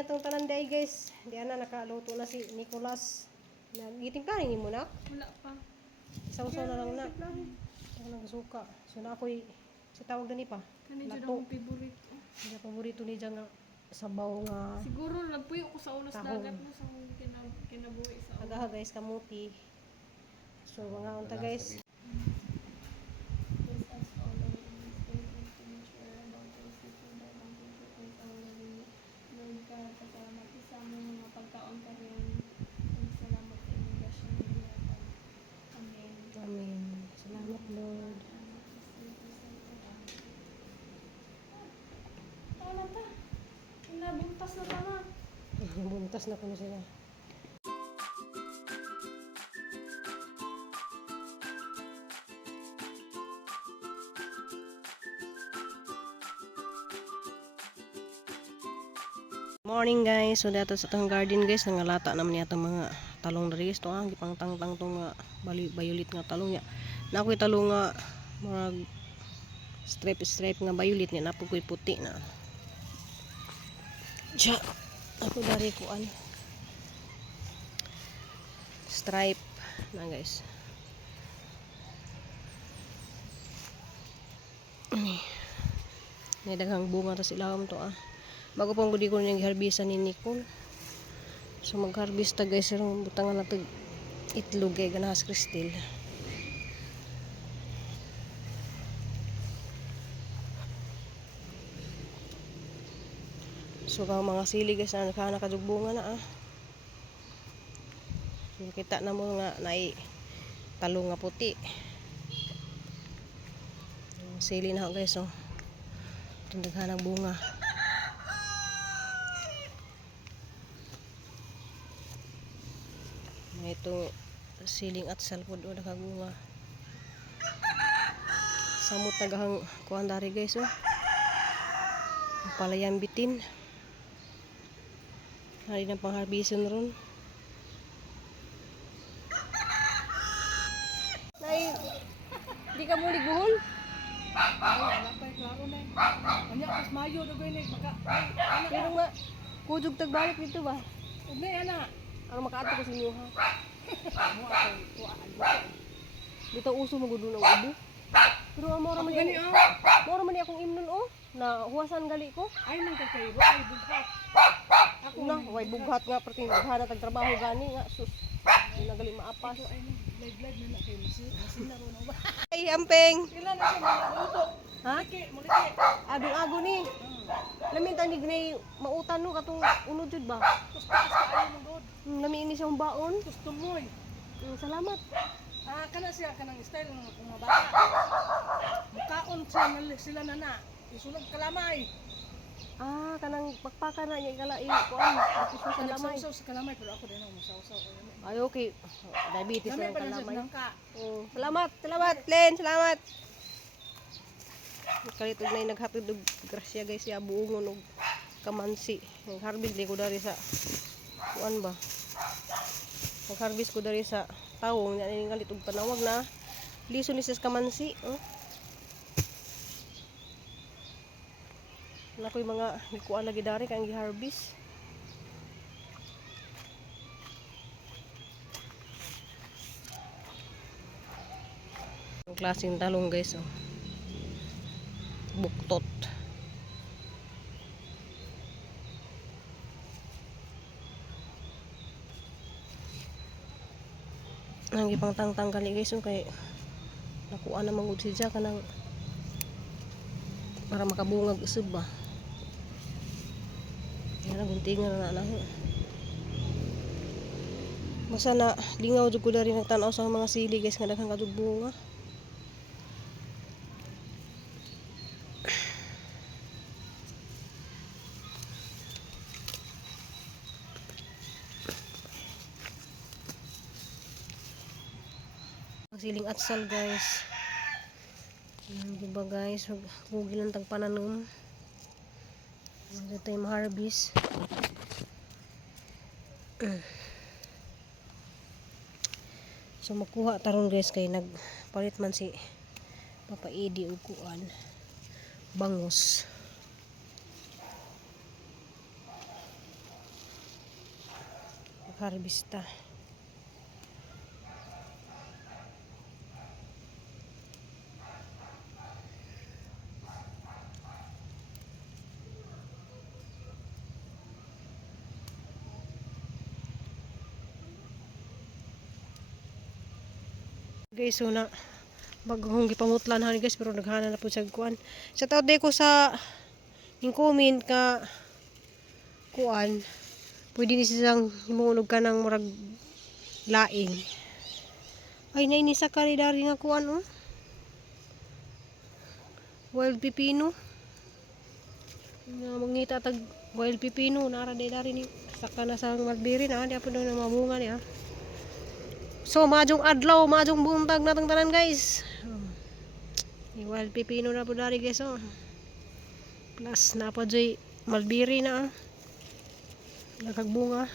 na itong talanday guys. Di na nakaluto na si Nicolas. Giting kanin mo na? Wala pa. Isaw-saw na lang na. Ako nagsuka. So na ako'y si tawag na ni pa. Kanina akong favorite. Hindi paborito ni Jang nga sabaw nga. Siguro nagpuyo ko sa ulas tahong. dagat mo sa kinabuhi sa Agaha guys, kamuti. So mga unta guys. Amen. Salamat Lord. Ano ta? Nabuntas na tama. Buntas na ko na sila. Morning guys. So dato sa tang garden guys, nangalata naman yata mga talong diri guys. To ang gipang tang tong nga bayulit nga talong ya. Na ako'y talong nga murag stripe nga bayulit nga napukoy puti na. Diya, ako dari ko an stripe na guys. May daghang bunga ta silawom to bago pang gudi ko niyang giharbisan ni Nicole. So mag-harvest ta guys, pero butangan na tag itlog kay ganahas kristal. So kang mga sili guys na nakadugbunga na kita na mo nga nai talong nga puti. Sili na guys itong daghanang bunga. Itong siling at salpod nakabunga. Samot nagahang kuan dari guys palayang bitin. Hari ng pangharbison ron. Nay, di ka muli guhol? Wala pa klaro na. Anya pas Mayo na gawin maka. Pero nga kujog tagbalik dito ba? Ugna ana. Ang makaato ko sa inyo ha. Mo ako kuan. Dito uso mo gud ng ubo. Pero amo ra man Gani mo ra man akong imnon na huwasan gali ko. Ay nang kakayo ay bughat. Ako na, way bughat nga perting bughana tag trabaho gani nga sus. Di na gali maapas. Ay live na kay masina ron ba. Ay ampeng. Kailan na siya maluto. Ha? Muliti. Ago ni. Lamin tang dignay mautan no katong unod jud ba? Gusto ka ayo mo god. Lami ini siyang baon. Gusto mo eh. Salamat. Kana siya kanang style ng mga bata. Mukaon sila na. Isunod kalamay. Kanang pakpaka na niya kala kuan. Isus sa lamay. Sausaw sa kalamay pero ako din ako masawsaw. Ay okay. Diabetes na kalamay. Salamat. Salamat Len, salamat. Kalito na naghatod og grasya guys ya buongon og kamansi. Nag-harvest di ko dari sa kuan ba. Nag-harvest ko dari sa tawong nya ning kalit og panawag na liso ni sis kamansi. Nakoy mga gikuan lagi dari kay gi-harvest. Ang klaseng talong guys buktot. Ang ipang tanggali guys kay nakuha na mangud siya kanang para makabungag usab ba. Yan guntingan na lang. Basta na lingaw jud ko dari nagtan-aw sa mga sili guys nga daghang kadug bunga. Siling atsal guys. Diba guys, hugi lang tag pananom. Dito tayo ma-harvest. So makuha taron guys kay nagpalit man si Papa Edi og kuan bangus. Harbista. Guys, so na baghong gipangutlan ha guys, pero naghana na po sa kuan. Sa taod ko sa ning comment ka kuan, pwede ni silang himunog ka ng murag laing. Ay nay ni sa kalidari nga kuan oh. Wild pipino. Na mangita tag wild pipino nara dari ni saka na sa malbiri na di apo daw na mabunga niya. So, majong adlaw, majong buntag natang tanan guys. Wild pipino na po dari guys oh. Plus napadyoy malbiri na nakagbunga.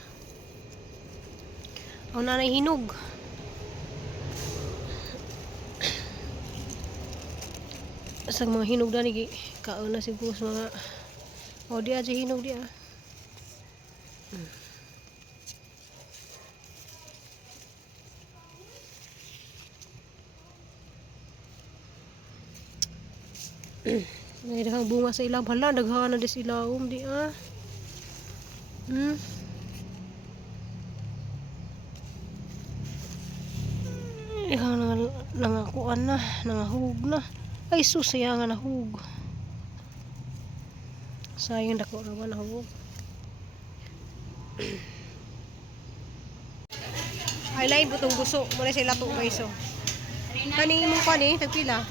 Aw nanay hinog. Sa mga hinog dani kaon na siguro sa mga di aja hinog dia. May daghang bunga sa ilang hala, daghan na dis ilawom di ah. Nangakuan na, nangahug na. Ay sus, sayang nahug. Sayang dako raman nahug. Ay lain butong guso, muna sila to guys oh. Kani mo pa ni tagpila?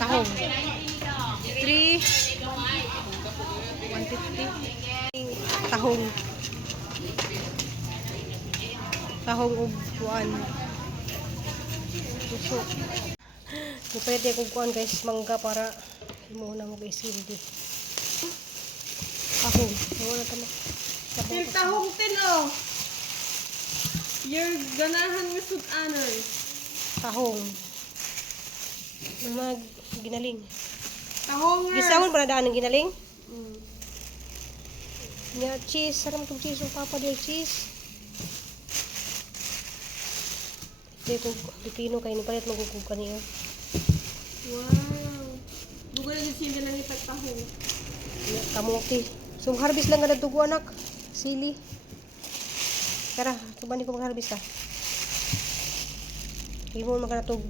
Tahong 3 150 tahong ug kuan gusto pwede kong kuan guys mangga para muna mo guys hindi tahong wala tama Tahong tino. Your ganahan nga sud honors. tahong mga ginaling Tahong bisawon para daan ng ginaling nya cheese sarang tong cheese o papa del cheese dito pipino kay ni palit magugug kaniya. Wow. Dugo na sila lang ipagtahong. Kamuti so harvest lang nga nagtugo anak sili tara tuban ko mag-harvest ah imo maganatog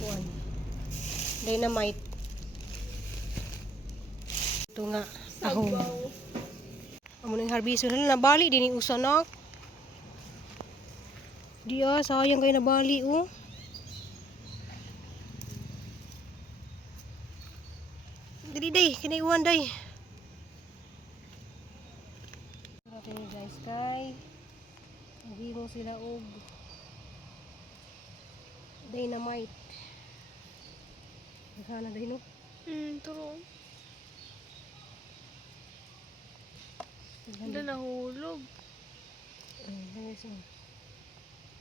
kuan dynamite ito nga tahong amo ning harvest na nabali din ni usanak di sayang kay nabali oh. Dili day kinaiwan day. Grabe guys kay nagimo sila og dynamite. Sana day no. Turo. Hindi nahulog. Guys.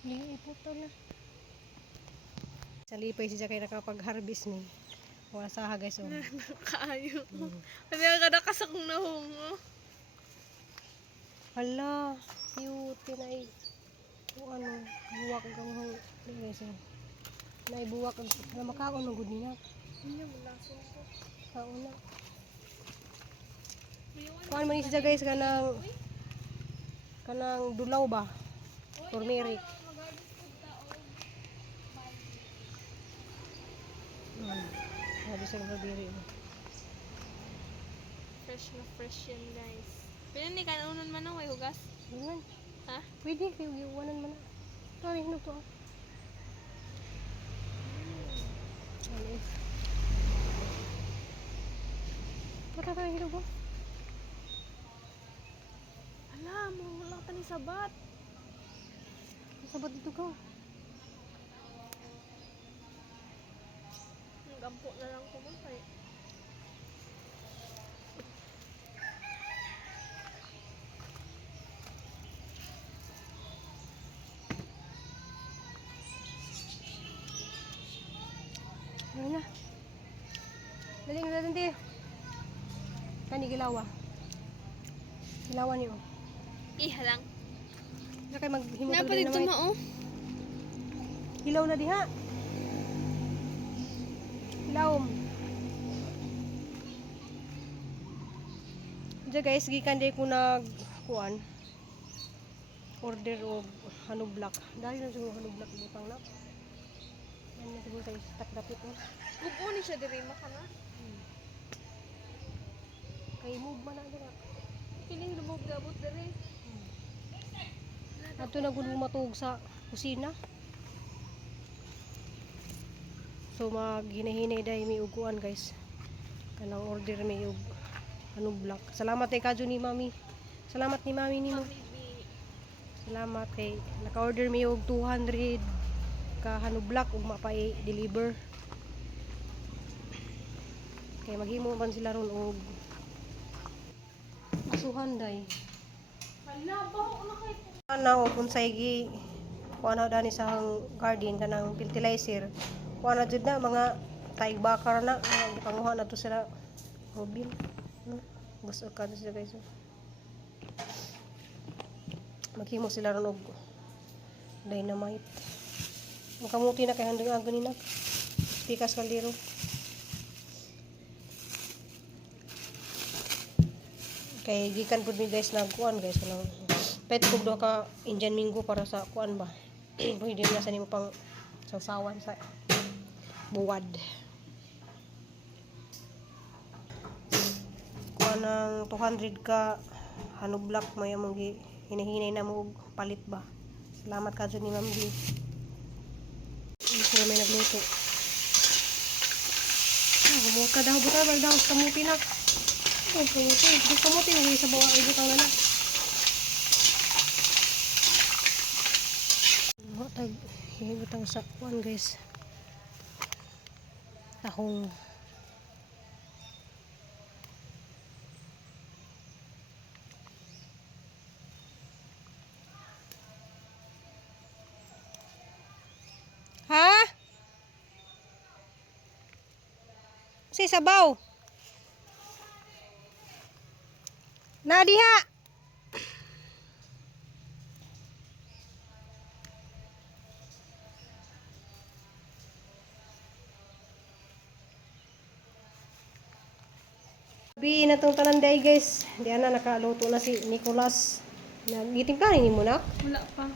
Hindi iputo na. Sa lipay siya kay nakapag-harvest ni. Wala saha guys oh. Kaayo. Kasi kada kasakong nahungo. Hala, cute na ano, buwak ang guys oh. Na ibuwak na makaon ng good nila. Hindi mo lason ko. Kauna. Kuan man siya guys kanang dulaw ba? Turmeric. Habis sa barbiri. Fresh na fresh yan guys. Pwede ni kanunan man ang way hugas? Yan. Ha? Pwede kayo iwanan man. Sorry no to. Pata tayo hilo ba? Alam mo, wala ka ni sabat. Sabat dito ka. Gampo na lang ko mo kay. Ano na? Daling na din. Kani gilawa. Gilawa niyo. Iha lang. Na kay maghimo Napa tagdi dito na may. mao. Hilaw na diha. Hilawom. Diya guys, gikan day ko nag kuan. Order og hanog black. Dahil na siguro hanog black butang na. Yan na siguro tayo stock dapit mo. Bubo ni siya diri makana. Kay move man na dira. Kining lumog gabot diri. Ato na gud matug sa kusina. So maghinahinay day mi uguan guys. Kanang order mi og hanog black. Salamat kay kadyo ni Mami. Salamat ni Mami nimo. Salamat kay naka-order mi og 200 ka hanog black ug mapai-deliver. Kay maghimo man sila ron og asuhan day. Hala baho na kay. Ana og unsay gi kuan na dani sa garden kanang fertilizer. Kuan na jud na mga taig bakar na gipanguha na to sila Robin. Gusto ka sila guys. Maghimo sila ron og dynamite. Ang kamuti na kay handang ang ganina. Pikas kaldero. Kay gikan pud mi guys nagkuan guys kanang pet ko do ka Indian Mingo para sa kuan ba. Pwede na sa nimo pang sausawan sa buwad. Kuan ng 200 ka hanog black may among hinahinay na mo og palit ba. Salamat kadyo ni Ma'am G. Ito may nagluto. Gumuha ka daw buta daw sa kamuti na. Ay, kamuti. Di kamuti mo sa bawa ibutang na na. Tag ibutang sa kuan guys. Tahong. Ha? Si sabaw. Nadiha. Sabi na itong tanan day guys. Diyan na nakaluto na si Nicolas. Nagitim ka rin mo nak? Wala pa.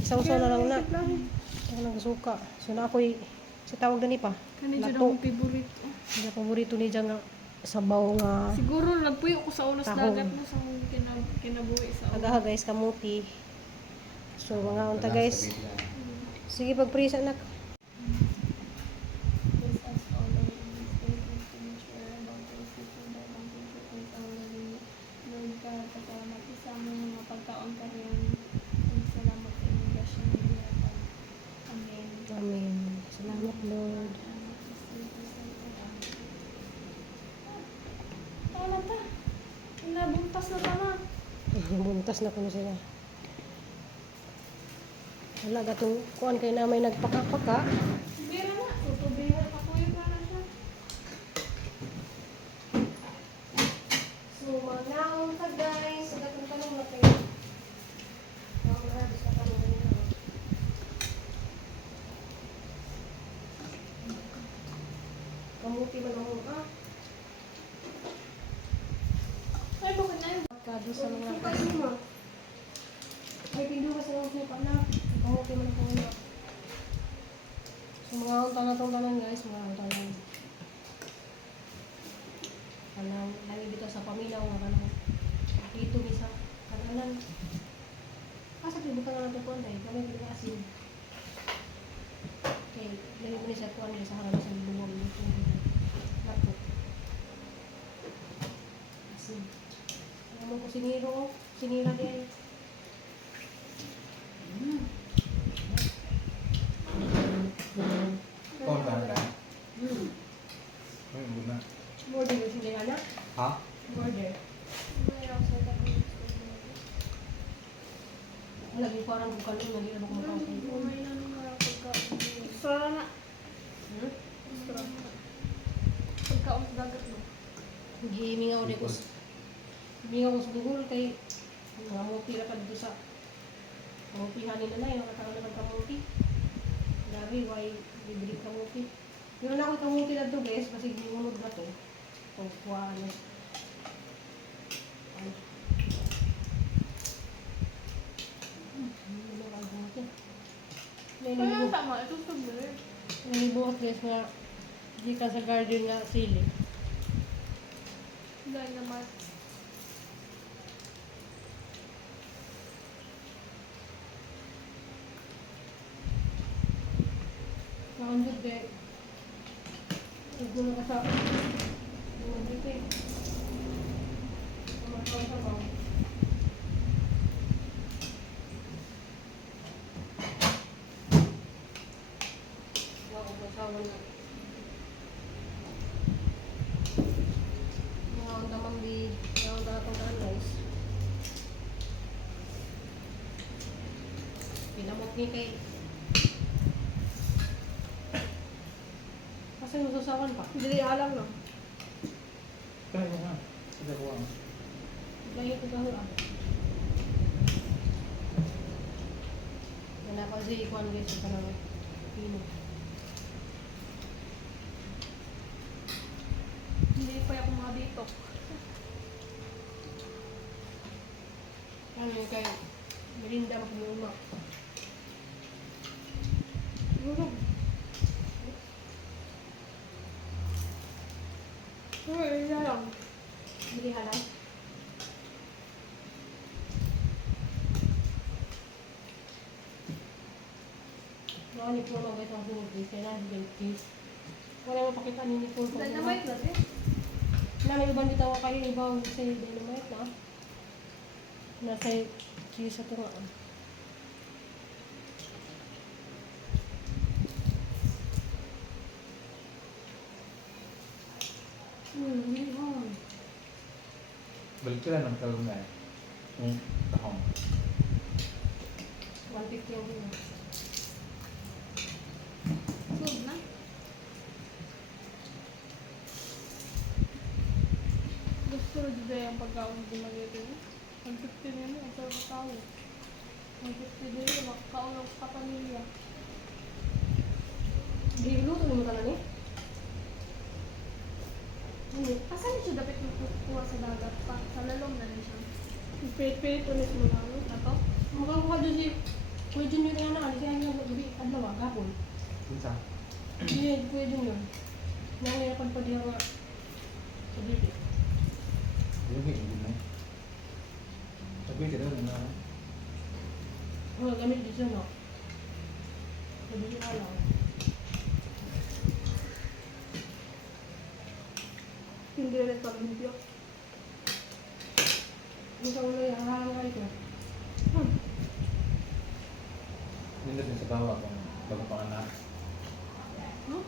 Isang na lang na. Ang nagsuka. So na ako'y si tawag gani pa. Kani jud Lato. ang favorite. Ang paborito ni dyan nga sabaw nga Siguro nagpuyo ko sa unas Tahong. dagat mo sa kinabuhi sa agaha guys kamuti. So mga unta guys. Sige pagprisa nak. Amen. Salamat Lord. Ano ta? Nabuntas na tama. Buntas na kuno sila. Wala gatong kuan kay na may nagpaka-paka. Bira na. Tutubira pa ko yung para siya. So mga unta guys, sa gatong tanong na kayo. Kamuti man ako ah. Ay, bakit na yun? Kado sa mga ay pindo ka sa mga suka na. Kamuti man ako na. So mga unta na itong tanan guys, mga unta na. Kanang lagi dito sa paminaw nga kanang dito ni sa kananan. Asa kay butang na ito dai, kami pili asin. Okay, lagi ko ni sa kuan sa harap sa bumong dito. Lato. Asin. Ano ko siniro, sinira di ay. Kontan kan? Muna. Border ko sila anak. Ha? Border. Lagi parang bukan ko lagi ako kumakain. Extra na. Hmm? Extra. Pagkaon sa dagat mo. Himingaw di ko. Himingaw ko sa dugol kay Mga muti na ka dito sa kamutihan nila na, yung nakatanga na kamuti. Grabe, why bibili kamuti. Pero na ako kamuti na ito guys, kasi ginunod na to. Kung kuhaan na. Ay. Hindi na kamuti. May Kaya nilibuhat. tama, ito sa beer. May nilibuhat guys nga, di ka sa garden nga sili. Dahil naman. Nakandod eh. Nagdulo ka sa dito eh. Kumakawin sa bawang. Wala ko pasawa na. Mga ang damang di, mga ang damang daan guys. Pinamot ni kay. Kasi nasusawan pa. Dili alam lang. Kaya mo nga. Sige ko ang. Layo ko gahuan. Yan ako si Ikuan guys sa kanang pino. Hindi pa ako mga dito. Ano yung kay Melinda magmuma. Uy, isa lang. Hindi halal. Mga ni Puno guys ang sinugis. Kaya na higil cheese. Wala mo pakita ni Puno. Dynamite na eh. Na may ibang bitaw kayo ibang sa dynamite na. Nasa cheese ito nga. Balik ka lang ng kalong na eh. Yung tahong. 150 ang hina. Food na. Gusto rin dito yung pagkaon din mag-ito. 150 na yun, ang sarap na tao. 150 din yun, makakaon ng kapamilya. Giluto ni mo tanan eh. Asan siya dapat kukuha sa dagat pa? Sa lalong na rin siya. Pilit-pilit ulit mo lang. Na to? Mukhang ko doon si Kuya Junior nga na, kasi ayaw gabi, adlaw, gapon. Isa. Hindi, Kuya Junior. Nangyayakad pa diya nga. Sa dito. Yung hindi na. Sabi ka doon na. Wala gamit dito no. Sa dito na lang. Hindi rin pag-video. Ano sa ulo yung halang ka ito? Nindot din sa bawah kung bago pa anak. Hmm?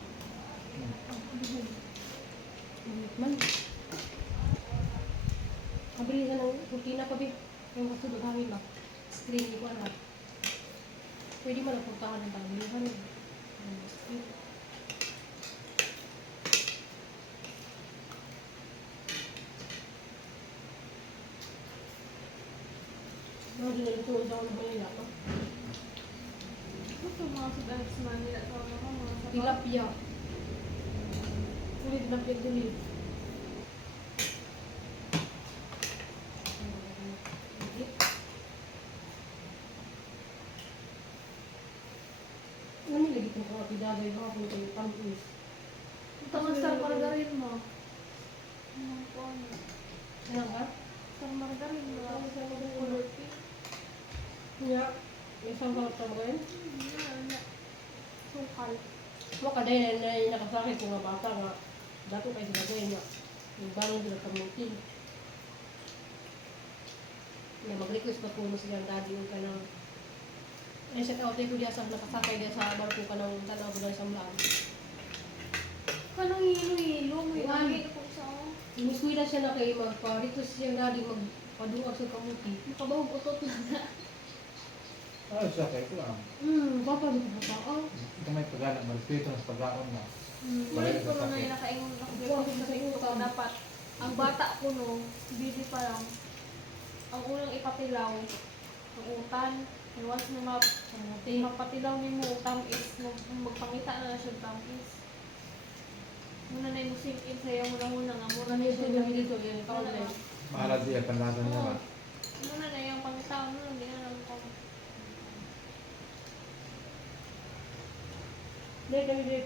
Init man. Kabilisan ng rutina pa din. Yung kasunod hangin lang. Screen ko na. Pwede mo na puntahan ng pagbilihan. Mga ginalito sa ako ng Manila. No? Ito mga sudahit sa Manila. Sa mga sa Tilapia. Ulit tilapia dili. Ano lagi itong mga pidagay mga kung ito yung pang-is? Ito ang star margarin mo. Ano po ano? Ano ka? Star margarin mo. Color pink. Nga. May isang kalap ka mga yun? Ano? Sukal. Mo kaday na nakasakit ko nga bata nga. Dato kayo sila gawin nga. Yung balong sila kamutin. Nga mag-request pa po mo silang daddy yung kanang ay set out ko diya sa nakasakay diya sa barko ka ng tanaw ko sa mlaan. Kanang hilo-hilo. May One. lagi ako sa Iniskwila siya na kay magpa-request siyang daddy magpaduwag sa kamuti. makabawag utot na. Ah, siya kayo ko ang. Bapa di ko pa. Ito may paggalang. Marespito na sa pagkaon na. Ngayon ko na yung nakaingon ako sa iyo ko dapat ang bata ko no, baby pa lang. Ang unang ipatilaw, ang utan, and once na mapatilaw ni mo, tamis, magpangita na siya tamis. Muna na yung sink in sa'yo, muna nga, muna na yung sink dito, yun, ikaw na. Mahalad siya, panlasa niya ba? Muna na yung pangita, muna, hindi na lang ko. Dek.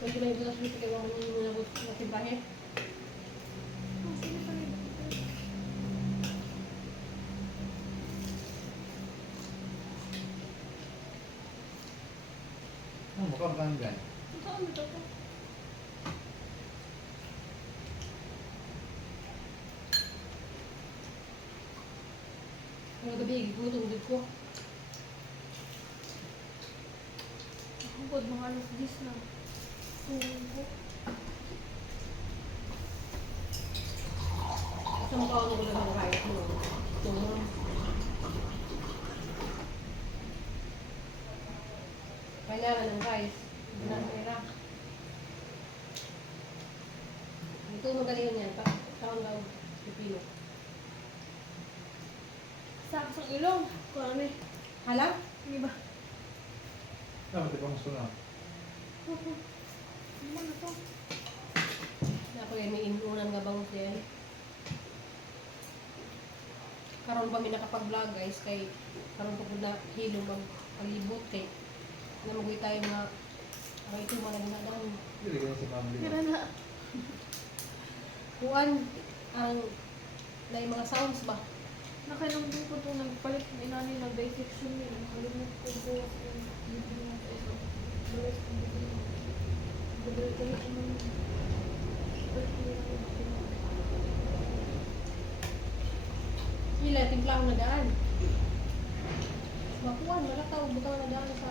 Pwede lang ito sa sweet kaya ako nung muna ko natibahe. Oh, sige pa rin. Mukhang kang gan. Ito, ano ito? Mga gabi, gutom ko. Hangod, mga alas 10 na. Sungko. Isang baon ko lang ang rice mo. Tumon. Kailangan ng rice. Hindi na pera. Ito magaling yan. Taon daw. Pipino. Sakit ang ilong. Kung ano eh. Hala? Hindi ba? Dapat ibang gusto na. Ano na to? Ako yan, may inunan nga bang din. Karon ba may nakapag-vlog guys kay karon pa pud na hilo magpalibot kay namagoy tayo nga ay ito mga nagdadaan. Hindi ka si Ma'am Lee. Tira na. Kuan ang na mga sounds ba? Nakalambing ko ito. Nagpalit na inani nag-dissection yun. Nakalimot ko po. Hindi na sa ito. Balas ko dito. Babalik ko lang naman. Sila timplang na daan. Makuan, malakaw, butang na daan sa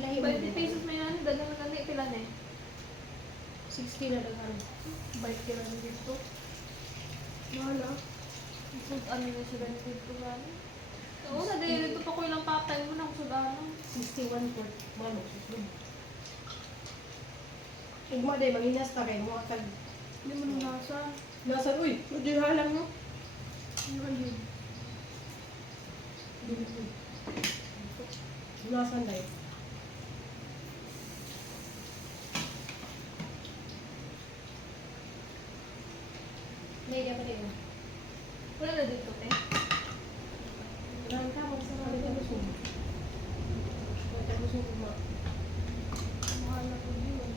lahi. 20 pesos may nani. Dagang na nani. Pila na eh. 60 na daan. Bike kila na dito. Wala. Isod ano na siya ganito dito gani. Oo na, dahil dito pa ko ilang patay mo na kusod ano. 61 for malo susud. Igma day manginas ta kay mo tag Hindi mo nung nasa. nasa uy, di halang no. Ano ka yun? Nasan day? Nay dia pa din. Wala na dito te. Nang ka magsama dito gusto. Kaya gusto ko ma. Mahal na po yun.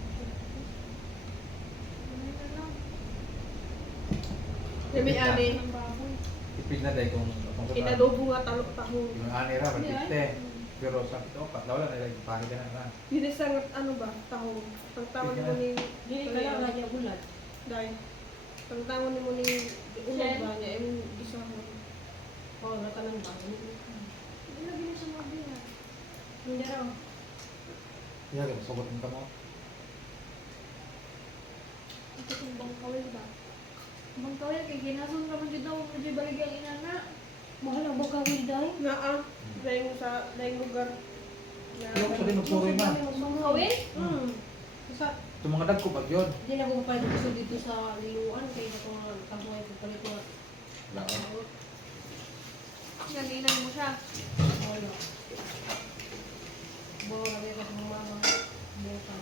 Ano na lang. Demi ani. Ang baboy. Tipid na dahil kung sa Inadobo nga talo tahong. yung ani ra, matipte. Pero sa ito, patlaw lang nila, pahit na na. Hindi sangat ano ba, tahong. Pagtawan mo ni Dili ka lang nga niya bulat. Dahil. Pagtawan mo ni unod ba niya, yung isa mo. Oh, natanan ba? Hindi na bilis sa mga biyan. Hindi raw. Iya, kaya sobat mo mo. Ito kung bangkawil ba? Bangkawil kay ginasun ka man dyan daw. Medyo baligyan inana. Mahal ang bukawil dahil. Naa, dahil sa dahil lugar. Yung sa dinupuri na. Bangkawil? Sa Itong mga dagko pag yun. hindi na ko papalit gusto dito sa liluan kaya ito nga kabuhay ko palit nga. Lang. Nalinan mo siya. Wala. Bawa na kaya kasi mga bukan.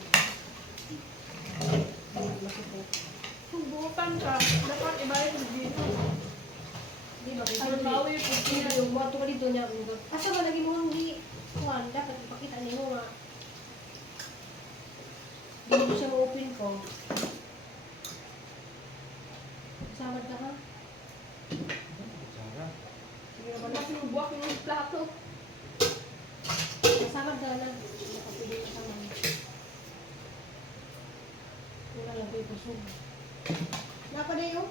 Masipot. Kung buutan ka, dapat ibayad mo dito. Di ba? Ano bawi po Kaya yung mga tuwa dito niya. Asa ba lagi mo ang di? Kuhan, dapat ipakita niyo nga. Hindi mo siya ma-open ko. Samad ka ha? Sara. Sige naman. Mas lubuak yung plato. Masamad ka na. Nakapili ka naman. Wala lang ko ipusog. Napa na yun?